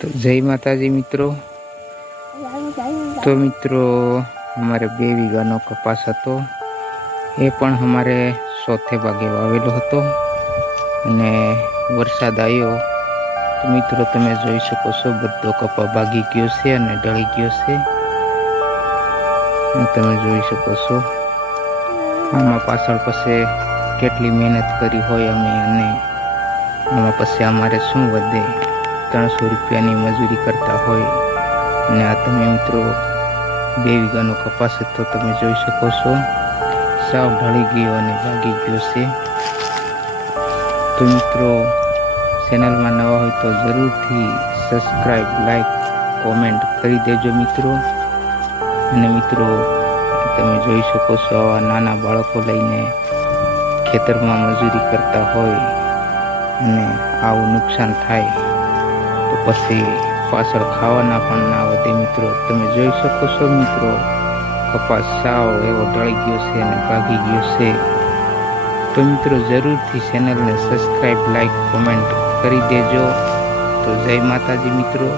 તો જય માતાજી મિત્રો. તો મિત્રો, અમારે બે વીઘાનો કપાસ હતો. એ પણ અમારે ચોથે ભાગે વાવેલો હતો. અને વરસાદ આવ્યો. તો મિત્રો, તમે જોઈ શકો છો, બધો કપા ભાગી ગયો છે અને ઢળી ગયો છે. તમે જોઈ શકો છો, આમાં પાછળ પછી કેટલી મહેનત કરી હોય અમે અને આમાં પછી અમારે શું વધે? ત્રણસો રૂપિયાની મજૂરી કરતા હોય અને આ તમે મિત્રો બે વીઘાનો કપાસ તો તમે જોઈ શકો છો. સાવ ઢળી ગયો અને ભાગી ગયો છે. તો મિત્રો, ચેનલમાં નવા હોય તો જરૂરથી સબસ્ક્રાઈબ લાઈક કોમેન્ટ કરી દેજો મિત્રો. અને મિત્રો, તમે જોઈ શકો છો આવા નાના બાળકો લઈને ખેતરમાં મજૂરી કરતા હોય અને આવું નુકસાન થાય. પછી પાછળ ખાવાના પણ ના વધે મિત્રો. તમે જોઈ શકો છો મિત્રો, કપાસ સાવ એવો ઢળી ગયો છે અને ભાગી ગયો છે. તો મિત્રો, જરૂરથી ચેનલને સબસ્ક્રાઈબ લાઈક કોમેન્ટ કરી દેજો. તો જય માતાજી મિત્રો.